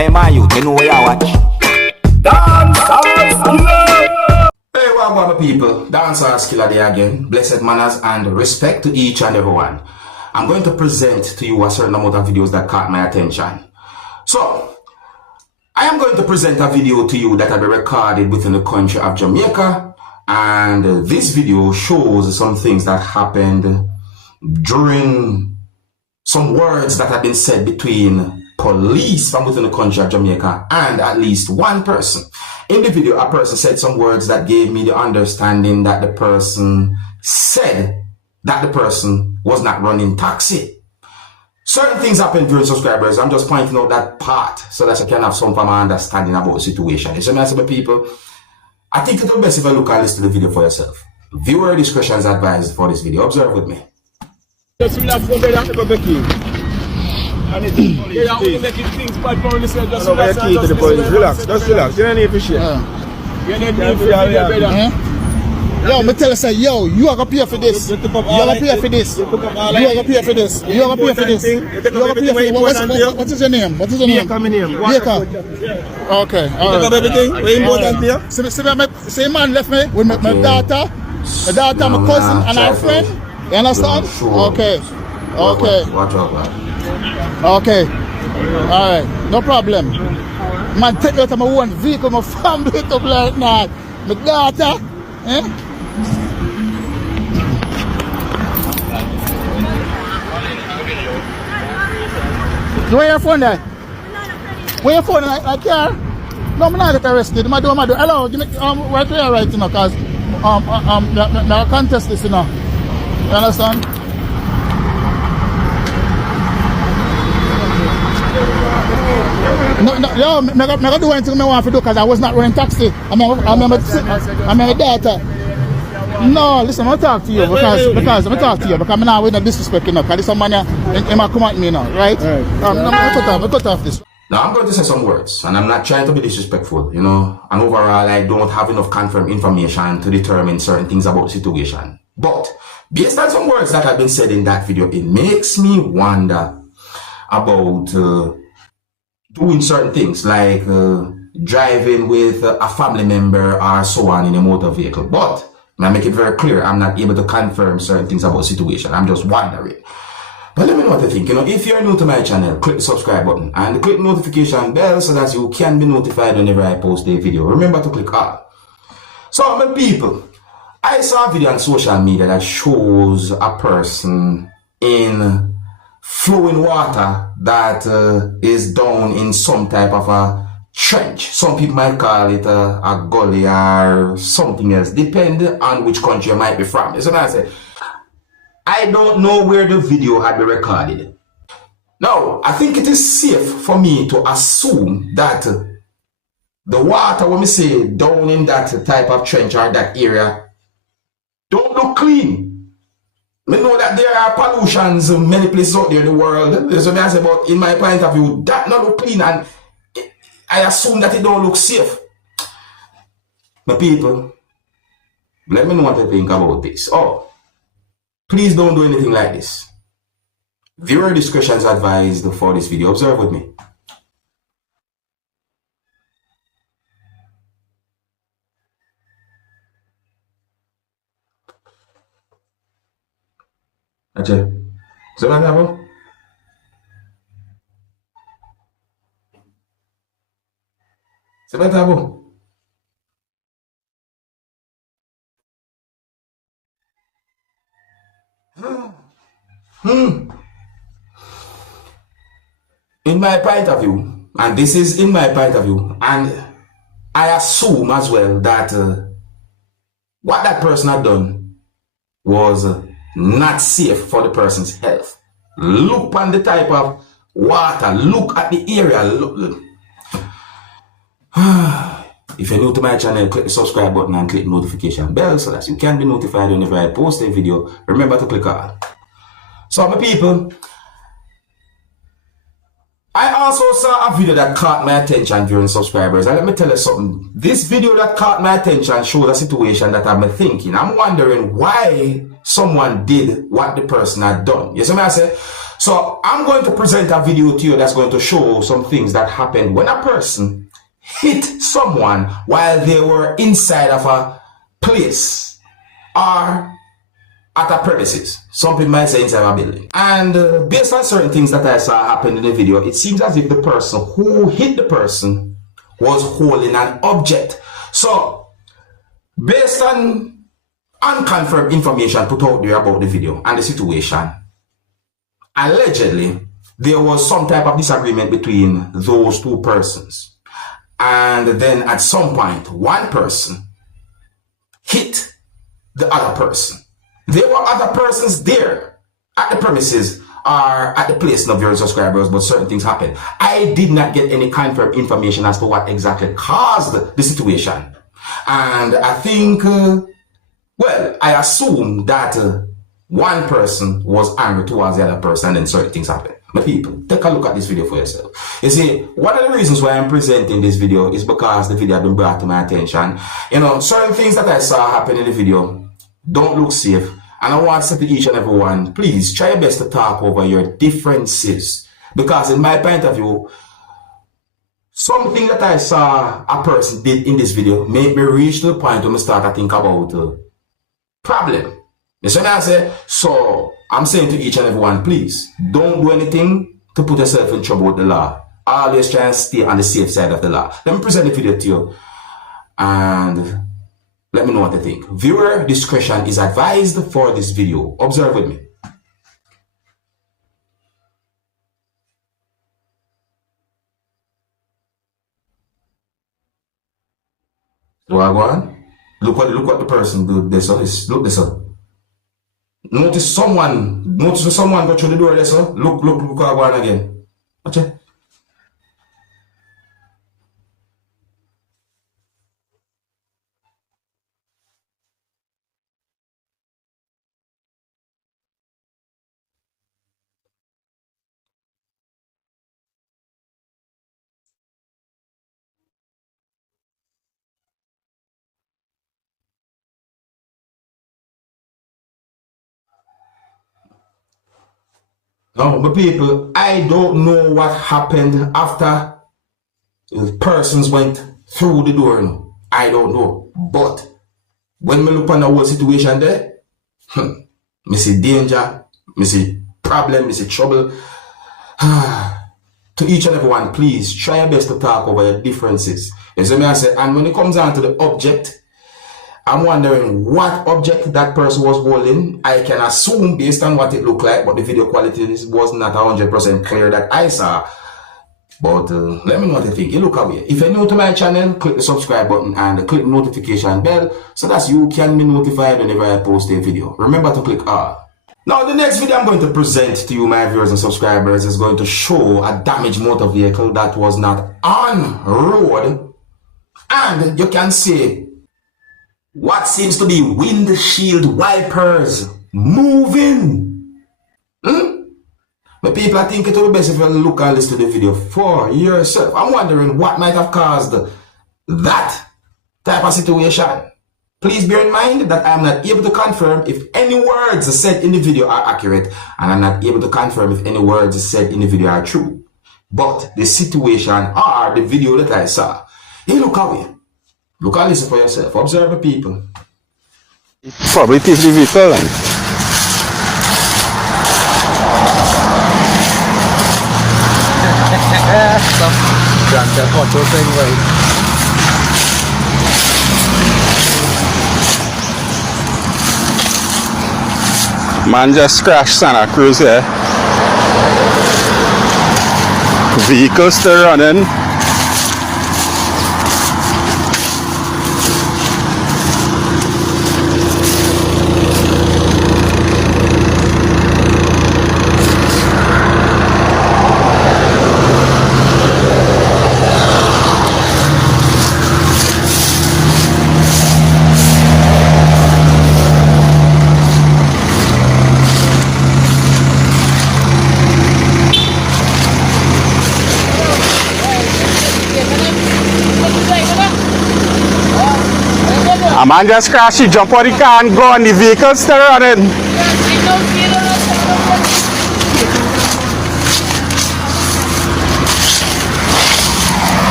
Hey man, you know where you watch. Dancehall skilla. Hey, welcome my people. Dancehall skilla there again. Blessed manners and respect to each and everyone. I'm going to present to you a certain amount of videos that caught my attention. So, I am going to present a video to you that have been recorded within the country of Jamaica. And this video shows some things that happened during some words that have been said between police from within the country of Jamaica and at least one person. In the video, a person said some words that gave me the understanding that the person said that the person was not running taxi. Certain things happen during subscribers. I'm just pointing out that part so that you can have some form of understanding about the situation. You see me, people? I think it will be best if I look and listen to the video for yourself. Viewer discretion is advised for this video. Observe with me. Just relax, go there and never make it. And it's the police. Yeah, only making things bad for the same. Just relax and just relax. Just relax. You don't need to share. You don't need to share, brother. Yo, me tell you, say, yo, you are gonna pay for this. You are gonna pay for this. You are gonna pay for this. You are gonna pay for this. You are gonna pay for this. What is your name? What is your name? Yeka. Okay. Alright. Everything. Very important here. See, man left me with my daughter, my cousin, and our friend. You understand? Okay. Okay. Watch out, man. Okay. Alright. No problem. Man, take me out of my own vehicle, my family to like that. My daughter. Eh? Where your phone there? Where your phone? I care. No, I'm not get arrested. I'm do. Hello, give me right here, right, you know, cause the contest is, you know. You understand? No, yo, I'm not do anything I want to do because I was not running taxi. I'm a data. No, listen, I'm talk to you because I'm talk to you because I'm not with no disrespect, you know, because this man he might come at me now, right? I cut off this. Now I'm going to say some words, and I'm not trying to be disrespectful, you know, and overall I don't have enough confirmed information to determine certain things about the situation. But based on some words that have been said in that video, it makes me wonder about doing certain things like driving with a family member or so on in a motor vehicle. But I make it very clear, I'm not able to confirm certain things about the situation. I'm just wondering. But let me know what you think. You know, if you're new to my channel, click the subscribe button and click the notification bell so that you can be notified whenever I post a video. Remember to click all. So, my people, I saw a video on social media that shows a person in flowing water that is down in some type of a trench. Some people might call it a gully or something else, depending on which country you might be from. So I say, I don't know where the video had been recorded. Now, I think it is safe for me to assume that the water, when we say down in that type of trench or that area, don't look clean. I know that there are pollutions in many places out there in the world. So I say, but in my point of view, that not look clean, and I assume that it don't look safe. But people, let me know what you think about this. Oh, please don't do anything like this. Viewer discretion is advised for this video. Observe with me. Okay. So what happened? So what happened? In my point of view, and this is in my point of view, and I assume as well that what that person had done was not safe for the person's health. Look on the type of water, look at the area. Look. If you're new to my channel, click the subscribe button and click the notification bell so that you can be notified whenever I post a video. Remember to click all. So my people, I also saw a video that caught my attention during subscribers, and let me tell you something. This video that caught my attention shows a situation that I'm thinking. I'm wondering why someone did what the person had done. You see what I say? So I'm going to present a video to you that's going to show some things that happened when a person hit someone while they were inside of a place or at a premises. Some people might say inside a building. And based on certain things that I saw happen in the video, it seems as if the person who hit the person was holding an object. So based on unconfirmed information put out there about the video and the situation, allegedly there was some type of disagreement between those two persons, and then at some point one person hit the other person. There were other persons there at the premises or at the place of your subscribers, but certain things happened. I did not get any confirmed information as to what exactly caused the situation, and I think well, I assume that one person was angry towards the other person and then certain things happened. But people, take a look at this video for yourself. You see, one of the reasons why I'm presenting this video is because the video has been brought to my attention. You know, certain things that I saw happen in the video don't look safe. And I want to say to each and every one, please try your best to talk over your differences. Because in my point of view, something that I saw a person did in this video made me reach to the point where I start to think about problem. You see what I say? So I'm saying to each and every one, please don't do anything to put yourself in trouble with the law. Always try and stay on the safe side of the law. Let me present the video to you and let me know what you think. Viewer discretion is advised for this video. Observe with me. So I go on. Look what the person do. Look this up. Notice someone go through the door there, so look what I go on again. Watch it. No, but people, I don't know what happened after the persons went through the door. No. I don't know. But when we look on the whole situation there, me see danger, me see problem, me see trouble. To each and every one, please try your best to talk over your differences. You see me I say, and when it comes down to the object, I'm wondering what object that person was holding. I can assume based on what it looked like, but the video quality was not 100% clear that I saw. But let me know what you think. You look away. If you're new to my channel, click the subscribe button and click the notification bell so that you can be notified whenever I post a video. Remember to click all. Now, the next video I'm going to present to you, my viewers and subscribers, is going to show a damaged motor vehicle that was not on road. And you can see what seems to be windshield wipers moving. But people, I think it would be best if you look and listen to the video for yourself. I'm wondering what might have caused that type of situation. Please bear in mind that I'm not able to confirm if any words said in the video are accurate, and I'm not able to confirm if any words said in the video are true. But the situation or the video that I saw, you look away. Look and listen for yourself. Observe the people. Probably it is the vehicle then. Man just scratched Santa Cruz here. Vehicle still running. A man just crashed, he jump out the car and go, and the vehicle still running.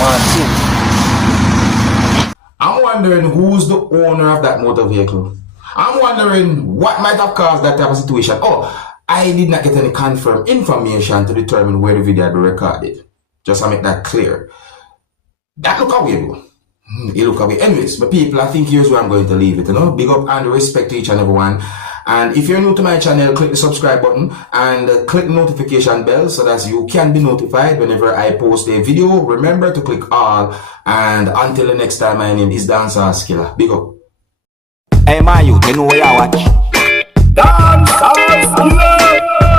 man too. I'm wondering who's the owner of that motor vehicle. I'm wondering what might have caused that type of situation. Oh, I did not get any confirmed information to determine where the video had been recorded. Just to make that clear. That look away, bro. It look away. Anyways, but people, I think here's where I'm going to leave it. Big up and respect to each and every one. And if you're new to my channel, click the subscribe button and click the notification bell so that you can be notified whenever I post a video. Remember to click all. And until the next time, my name is Dancehall Skilla. Big up. Hey, my youth, you know where I watch. Dancehall skilla.